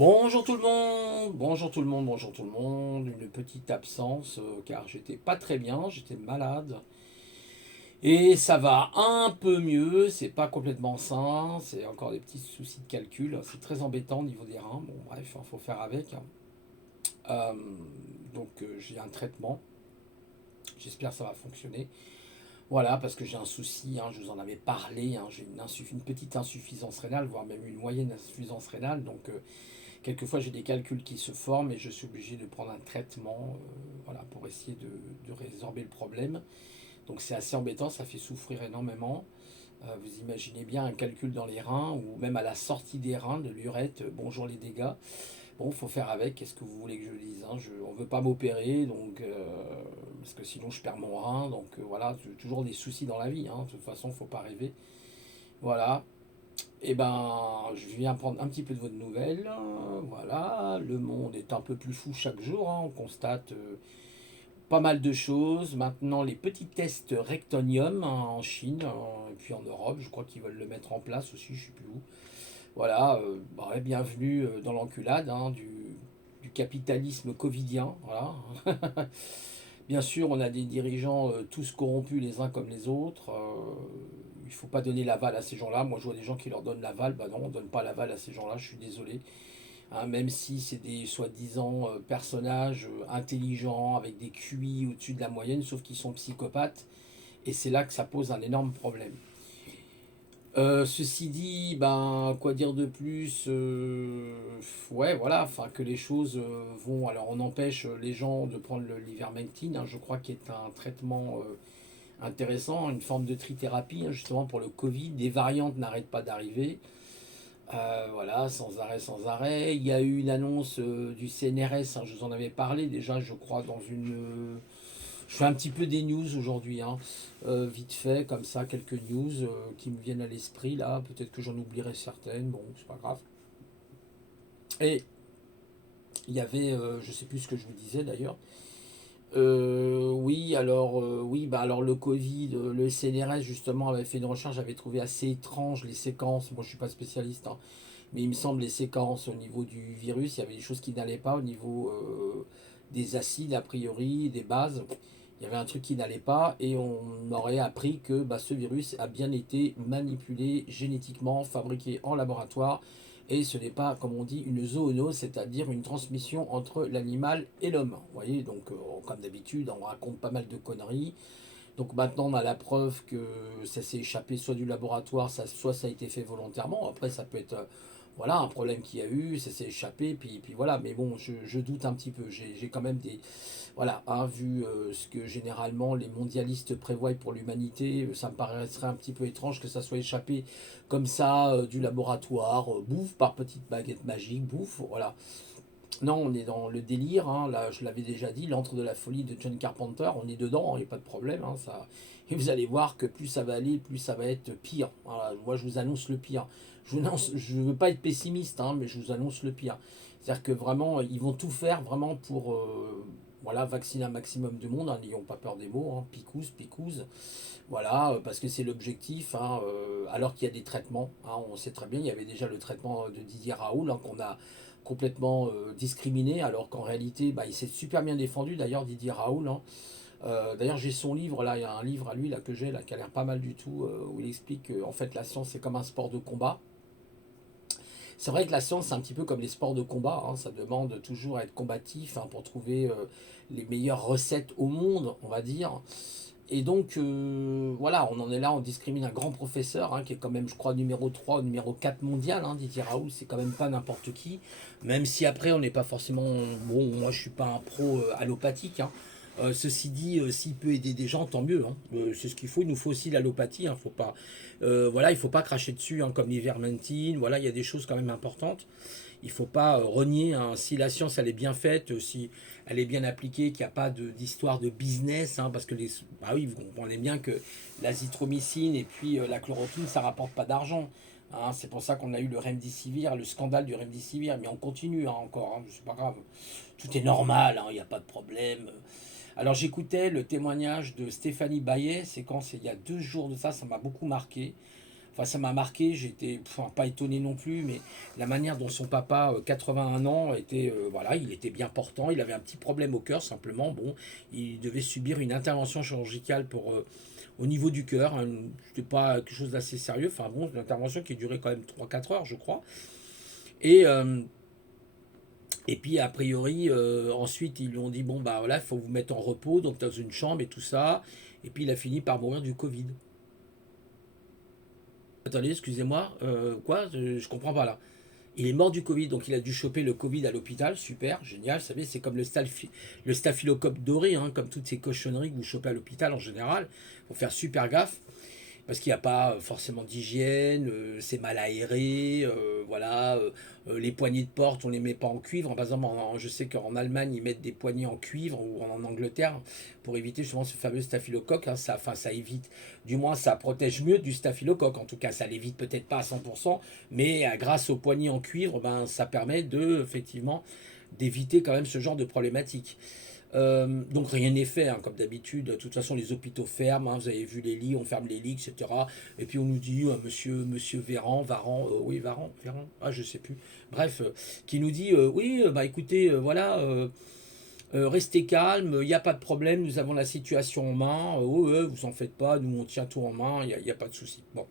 Bonjour tout le monde, bonjour tout le monde, bonjour tout le monde. Une petite absence car j'étais pas très bien, j'étais malade. Et ça va un peu mieux, c'est pas complètement sain, c'est encore des petits soucis de calcul. C'est très embêtant au niveau des reins. Bon, bref, il faut faire avec. Euh, j'ai un traitement, j'espère que ça va fonctionner. Voilà, parce que j'ai un souci, je vous en avais parlé, j'ai une petite insuffisance rénale, voire même une moyenne insuffisance rénale. Quelquefois, j'ai des calculs qui se forment et je suis obligé de prendre un traitement voilà, pour essayer de résorber le problème. Donc c'est assez embêtant, ça fait souffrir énormément. Vous imaginez bien un calcul dans les reins ou même à la sortie des reins de l'urètre, bonjour les dégâts. Bon, il faut faire avec, qu'est-ce que vous voulez que je dise, on ne veut pas m'opérer, parce que sinon je perds mon rein. Voilà, toujours des soucis dans la vie, de toute façon, il ne faut pas rêver. Voilà, et ben, je viens prendre un petit peu de votre nouvelle. Voilà, le monde est un peu plus fou chaque jour. On constate pas mal de choses. Maintenant, les petits tests rectonium en Chine et puis en Europe, je crois qu'ils veulent le mettre en place aussi, je sais plus où. Voilà, ouais, bienvenue dans l'enculade du capitalisme covidien. Voilà. Bien sûr, on a des dirigeants tous corrompus les uns comme les autres. Il ne faut pas donner l'aval à ces gens-là. Moi, je vois des gens qui leur donnent l'aval. Bah non, on ne donne pas l'aval à ces gens-là, je suis désolé. Même si c'est des soi-disant personnages intelligents, avec des QI au-dessus de la moyenne, sauf qu'ils sont psychopathes. Et c'est là que ça pose un énorme problème. Ceci dit, ben, quoi dire de plus. Ouais, voilà, enfin, que les choses vont. Alors, on empêche les gens de prendre l'ivermectine, je crois, qui est un traitement intéressant, une forme de trithérapie, justement pour le Covid. Des variantes n'arrêtent pas d'arriver. Voilà, sans arrêt, sans arrêt. Il y a eu une annonce du CNRS, je vous en avais parlé déjà, je crois, dans une. Je fais un petit peu des news aujourd'hui, vite fait, comme ça, quelques news qui me viennent à l'esprit là. Peut-être que j'en oublierai certaines, bon, c'est pas grave. Et il y avait, je sais plus ce que je vous disais d'ailleurs. Oui, oui, bah alors le Covid, le CNRS justement avait fait une recherche, j'avais trouvé assez étrange les séquences. Moi, je suis pas spécialiste, mais il me semble les séquences au niveau du virus, il y avait des choses qui n'allaient pas au niveau des acides a priori, des bases. Il y avait un truc qui n'allait pas et on aurait appris que bah, ce virus a bien été manipulé génétiquement, fabriqué en laboratoire et ce n'est pas, comme on dit, une zoonose, c'est-à-dire une transmission entre l'animal et l'homme. Vous voyez, comme d'habitude, on raconte pas mal de conneries. Donc maintenant, on a la preuve que ça s'est échappé soit du laboratoire, soit ça a été fait volontairement. Après, ça peut être voilà, un problème qu'il y a eu, ça s'est échappé, puis voilà. Mais bon, je doute un petit peu. J'ai quand même des... Voilà, vu ce que généralement les mondialistes prévoient pour l'humanité, ça me paraîtrait un petit peu étrange que ça soit échappé comme ça du laboratoire, bouffe, par petite baguette magique, bouffe, voilà. Non, on est dans le délire, là je l'avais déjà dit, l'antre de la folie de John Carpenter, on est dedans, il n'y a pas de problème, ça. Et vous allez voir que plus ça va aller, plus ça va être pire. Voilà, moi je vous annonce le pire. Je ne veux pas être pessimiste, mais je vous annonce le pire. C'est-à-dire que vraiment, ils vont tout faire vraiment pour voilà, vacciner un maximum de monde, n'ayons pas peur des mots, picouse, picouse. Voilà, parce que c'est l'objectif, alors qu'il y a des traitements. On sait très bien, il y avait déjà le traitement de Didier Raoult qu'on a complètement discriminé, alors qu'en réalité, bah, il s'est super bien défendu, d'ailleurs, Didier Raoult. D'ailleurs, j'ai son livre, là, il y a un livre à lui là, que j'ai, là, qui a l'air pas mal du tout, où il explique que en fait, la science, c'est comme un sport de combat. C'est vrai que la science, c'est un petit peu comme les sports de combat, ça demande toujours à être combatif pour trouver les meilleures recettes au monde, on va dire. Et voilà, on en est là, on discrimine un grand professeur, qui est quand même, je crois, numéro 3 ou numéro 4 mondial, Didier Raoult, c'est quand même pas n'importe qui, même si après, on n'est pas forcément... Bon, moi, je suis pas un pro allopathique, ceci dit, s'il peut aider des gens, tant mieux, c'est ce qu'il faut, il nous faut aussi l'allopathie, faut pas... voilà, il faut pas cracher dessus, comme l'ivermectine, voilà, il y a des choses quand même importantes. Il ne faut pas renier, si la science elle est bien faite, si elle est bien appliquée, qu'il n'y a pas d'histoire de business, parce que bah oui, vous comprenez bien que l'azithromycine et puis la chloroquine, ça rapporte pas d'argent. C'est pour ça qu'on a eu le Remdesivir, le scandale du Remdesivir, mais on continue encore, c'est pas grave. Tout est normal, il n'y a pas de problème. Alors j'écoutais le témoignage de Stéphanie Bayet, c'est il y a 2 jours de ça m'a beaucoup marqué. Enfin, ça m'a marqué, j'étais enfin, pas étonné non plus, mais la manière dont son papa, 81 ans, était, voilà, il était bien portant, il avait un petit problème au cœur simplement, bon, il devait subir une intervention chirurgicale pour, au niveau du cœur, hein, c'était pas quelque chose d'assez sérieux, enfin bon, une intervention qui a duré quand même 3 4 heures, je crois, et... et puis, a priori, ensuite, ils lui ont dit, bon, bah voilà, il faut vous mettre en repos, donc dans une chambre et tout ça. Et puis, il a fini par mourir du Covid. Attendez, excusez-moi, quoi? Je comprends pas là. Il est mort du Covid, donc il a dû choper le Covid à l'hôpital, super, génial. Vous savez, c'est comme le staphylocoque doré, hein, comme toutes ces cochonneries que vous chopez à l'hôpital en général. Il faut faire super gaffe. Parce qu'il n'y a pas forcément d'hygiène, c'est mal aéré, voilà, les poignées de porte, on ne les met pas en cuivre. Par exemple, je sais qu'en Allemagne, ils mettent des poignées en cuivre, ou en Angleterre, pour éviter justement ce fameux staphylocoque, hein. Ça, enfin, ça évite, du moins ça protège mieux du staphylocoque, en tout cas ça l'évite peut-être pas à 100%, mais grâce aux poignées en cuivre, ben, ça permet de, effectivement, d'éviter quand même ce genre de problématique. Donc rien n'est fait, hein, comme d'habitude. De toute façon, les hôpitaux ferment, hein, vous avez vu les lits, on ferme les lits, etc. Et puis on nous dit, monsieur Véran, Varan, oui, Véran, ah, je sais plus. Bref, qui nous dit, oui, bah écoutez, voilà, restez calme, il n'y a pas de problème, nous avons la situation en main, vous en faites pas, nous on tient tout en main, il y a pas de souci. Bon.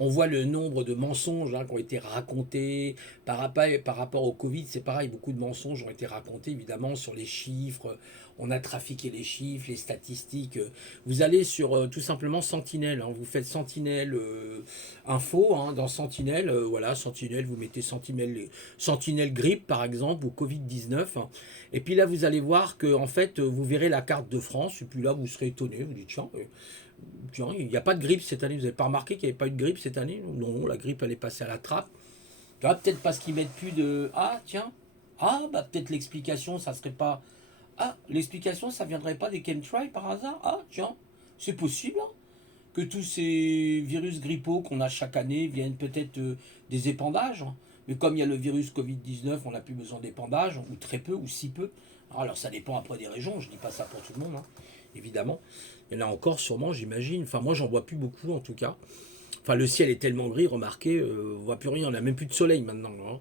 On voit le nombre de mensonges, hein, qui ont été racontés par rapport au Covid. C'est pareil, beaucoup de mensonges ont été racontés évidemment sur les chiffres. On a trafiqué les chiffres, les statistiques. Vous allez sur tout simplement Sentinelle, hein, vous faites Sentinelle info, hein, dans Sentinelle, voilà, Sentinelle, vous mettez Sentinelle grippe par exemple ou Covid-19, hein. Et puis là vous allez voir que en fait vous verrez la carte de France et puis là vous serez étonné, vous dites tiens, il n'y a pas de grippe cette année. Vous n'avez pas remarqué qu'il n'y avait pas eu de grippe cette année? Non, la grippe, elle est passée à la trappe. Ah, peut-être parce qu'ils mettent plus de... Ah, tiens. Ah, bah peut-être l'explication, ça serait pas... Ah, l'explication, ça viendrait pas des chemtrails par hasard? Ah, tiens. C'est possible, hein, que tous ces virus grippaux qu'on a chaque année viennent peut-être des épandages, hein. Mais comme il y a le virus Covid-19, on n'a plus besoin d'épandages, ou très peu, ou si peu. Alors ça dépend après des régions, je dis pas ça pour tout le monde, hein, évidemment. Il y en a encore sûrement, j'imagine. Enfin, moi, j'en vois plus beaucoup, en tout cas. Enfin, le ciel est tellement gris, remarquez, on voit plus rien. On n'a même plus de soleil maintenant, hein.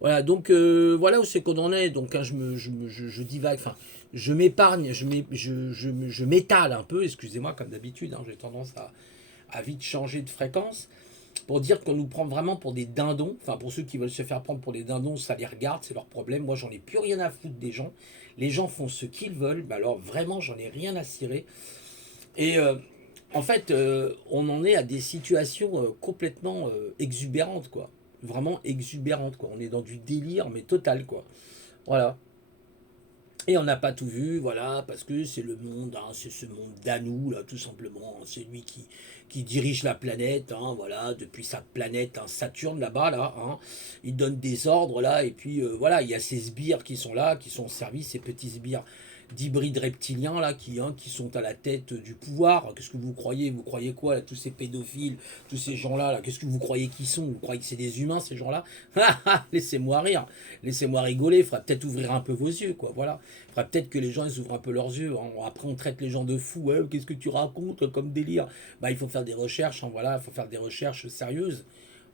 Voilà, donc voilà où c'est qu'on en est. Donc, hein, je divague, enfin, je m'épargne, je m'étale un peu, excusez-moi, comme d'habitude, hein, j'ai tendance à vite changer de fréquence, pour dire qu'on nous prend vraiment pour des dindons. Enfin, pour ceux qui veulent se faire prendre pour des dindons, ça les regarde, c'est leur problème. Moi, j'en ai plus rien à foutre des gens. Les gens font ce qu'ils veulent, mais alors vraiment, j'en ai rien à cirer. Et en fait, on en est à des situations complètement exubérantes, quoi. Vraiment exubérantes, quoi. On est dans du délire, mais total, quoi. Voilà. Et on n'a pas tout vu, voilà, parce que c'est le monde, hein, c'est ce monde d'Anou, là, tout simplement. C'est lui qui dirige la planète, hein, voilà, depuis sa planète, hein, Saturne, là-bas, là, hein. Il donne des ordres, là, et puis, voilà, il y a ces sbires qui sont là, qui sont au service, ces petits sbires d'hybrides reptiliens, là, qui sont à la tête du pouvoir. Qu'est-ce que vous croyez? Vous croyez quoi, là, tous ces pédophiles, tous ces gens-là, là, qu'est-ce que vous croyez qu'ils sont? Vous croyez que c'est des humains, ces gens-là? Laissez-moi rire, laissez-moi rigoler, il faudra peut-être ouvrir un peu vos yeux, quoi, voilà. Il faudra peut-être que les gens ils ouvrent un peu leurs yeux, hein. Après, on traite les gens de fous. Ouais, qu'est-ce que tu racontes comme délire? Bah, il faut faire des recherches, hein, voilà, il faut faire des recherches sérieuses.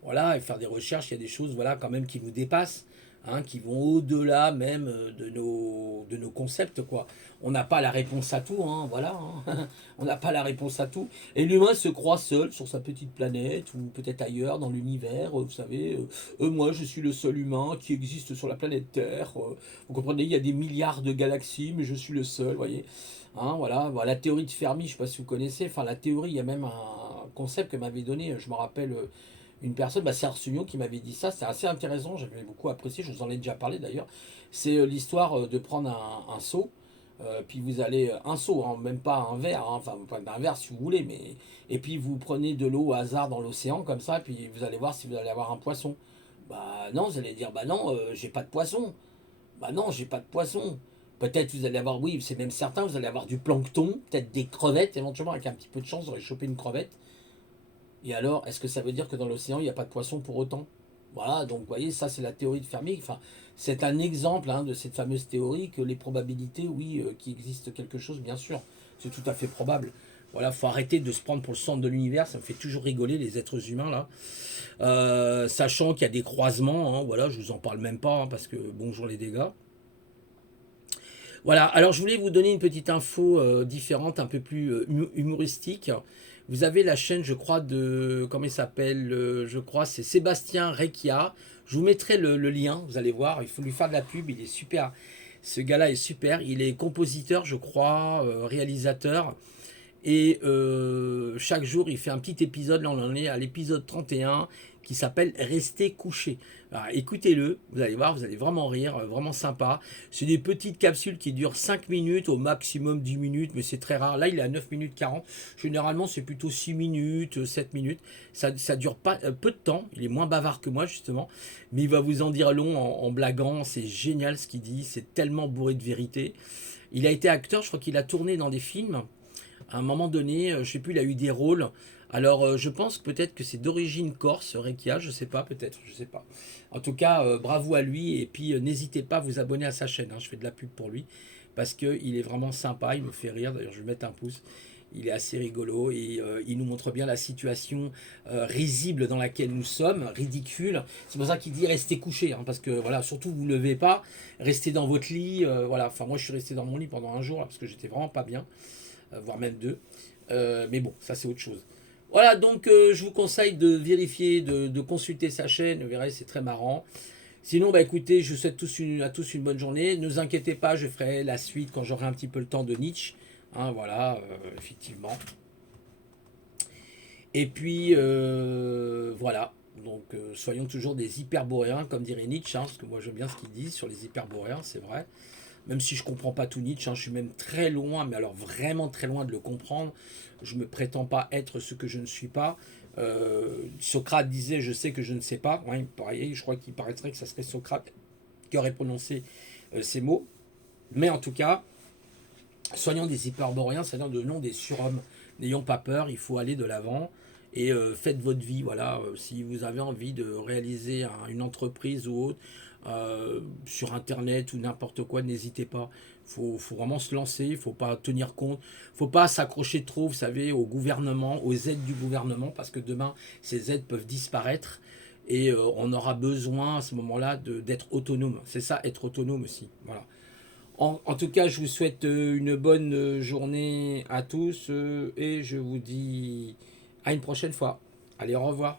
Voilà, et faire des recherches, il y a des choses, voilà, quand même qui nous dépassent, hein, qui vont au-delà même de nos concepts, quoi. On n'a pas la réponse à tout, hein, voilà, hein. On n'a pas la réponse à tout. Et l'humain se croit seul sur sa petite planète, ou peut-être ailleurs dans l'univers, vous savez. Moi, je suis le seul humain qui existe sur la planète Terre. Vous comprenez, il y a des milliards de galaxies, mais je suis le seul, vous voyez. Hein, voilà, voilà, la théorie de Fermi, je ne sais pas si vous connaissez. Enfin, la théorie, il y a même un concept que m'avait donné, je me rappelle, une personne, bah, c'est Arsenion qui m'avait dit ça. C'était assez intéressant, j'avais beaucoup apprécié, je vous en ai déjà parlé d'ailleurs. C'est l'histoire de prendre un seau, puis vous allez, un seau, hein, même pas un verre, hein, enfin vous prenez un verre si vous voulez, mais et puis vous prenez de l'eau au hasard dans l'océan comme ça, puis vous allez voir si vous allez avoir un poisson. Bah non, vous allez dire, bah non, j'ai pas de poisson. Bah non, j'ai pas de poisson. Peut-être vous allez avoir, oui, c'est même certain, vous allez avoir du plancton, peut-être des crevettes, éventuellement avec un petit peu de chance, vous aurez chopé une crevette. Et alors, est-ce que ça veut dire que dans l'océan, il n'y a pas de poisson pour autant? Voilà, donc vous voyez, ça c'est la théorie de Fermi. Enfin, c'est un exemple, hein, de cette fameuse théorie que les probabilités, oui, qu'il existe quelque chose, bien sûr, c'est tout à fait probable. Voilà, faut arrêter de se prendre pour le centre de l'univers, ça me fait toujours rigoler les êtres humains là. Sachant qu'il y a des croisements, hein, voilà, je vous en parle même pas, hein, parce que bonjour les dégâts. Voilà, alors je voulais vous donner une petite info différente, un peu plus humoristique. Vous avez la chaîne, je crois, de... Comment il s'appelle Je crois, c'est Sébastien Recchia. Je vous mettrai le lien, vous allez voir. Il faut lui faire de la pub, il est super. Ce gars-là est super. Il est compositeur, je crois, réalisateur. Et chaque jour, il fait un petit épisode. Là, on en est à l'épisode 31 qui s'appelle Rester couché. Alors, écoutez-le, vous allez voir, vous allez vraiment rire, vraiment sympa. C'est des petites capsules qui durent 5 minutes, au maximum 10 minutes, mais c'est très rare. Là, il est à 9 minutes 40. Généralement, c'est plutôt 6 minutes, 7 minutes. Ça dure pas, peu de temps. Il est moins bavard que moi, justement. Mais il va vous en dire long en blaguant. C'est génial ce qu'il dit. C'est tellement bourré de vérité. Il a été acteur, je crois qu'il a tourné dans des films à un moment donné, je sais plus, il a eu des rôles. Alors, je pense peut-être que c'est d'origine corse, Rekia, je sais pas, peut-être, je sais pas. En tout cas, bravo à lui, et puis n'hésitez pas à vous abonner à sa chaîne, hein, je fais de la pub pour lui, parce qu'il est vraiment sympa, il me fait rire, d'ailleurs je vais mettre un pouce, il est assez rigolo, et il nous montre bien la situation risible dans laquelle nous sommes, ridicule. C'est pour ça qu'il dit restez couché, hein, parce que voilà, surtout vous ne levez pas, restez dans votre lit, voilà, enfin moi je suis resté dans mon lit pendant un jour, là, parce que j'étais vraiment pas bien. Voire même deux. Mais bon, ça c'est autre chose. Voilà, donc je vous conseille de vérifier, de consulter sa chaîne, vous verrez, c'est très marrant. Sinon, bah écoutez, je vous souhaite à tous une bonne journée. Ne vous inquiétez pas, je ferai la suite quand j'aurai un petit peu le temps de Nietzsche. Hein, voilà, effectivement. Et puis, voilà. Donc, soyons toujours des hyperboréens, comme dirait Nietzsche, hein, parce que moi j'aime bien ce qu'il dit sur les hyperboréens, c'est vrai. Même si je comprends pas tout Nietzsche, hein, je suis même très loin, mais alors vraiment très loin de le comprendre. Je me prétends pas être ce que je ne suis pas. Socrate disait je sais que je ne sais pas. Ouais, pareil, je crois qu'il paraîtrait que ça serait Socrate qui aurait prononcé ces mots. Mais en tout cas, soyons des hyperboréens, c'est-à-dire devenons des surhommes. N'ayons pas peur, il faut aller de l'avant et faites votre vie. Voilà, si vous avez envie de réaliser une entreprise ou autre sur internet ou n'importe quoi, n'hésitez pas. Faut vraiment se lancer, il faut pas tenir compte, faut pas s'accrocher trop, vous savez, au gouvernement, aux aides du gouvernement, parce que demain ces aides peuvent disparaître et on aura besoin à ce moment-là d'être autonome. C'est ça, être autonome aussi. Voilà. En tout cas, je vous souhaite une bonne journée à tous et je vous dis à une prochaine fois. Allez, au revoir.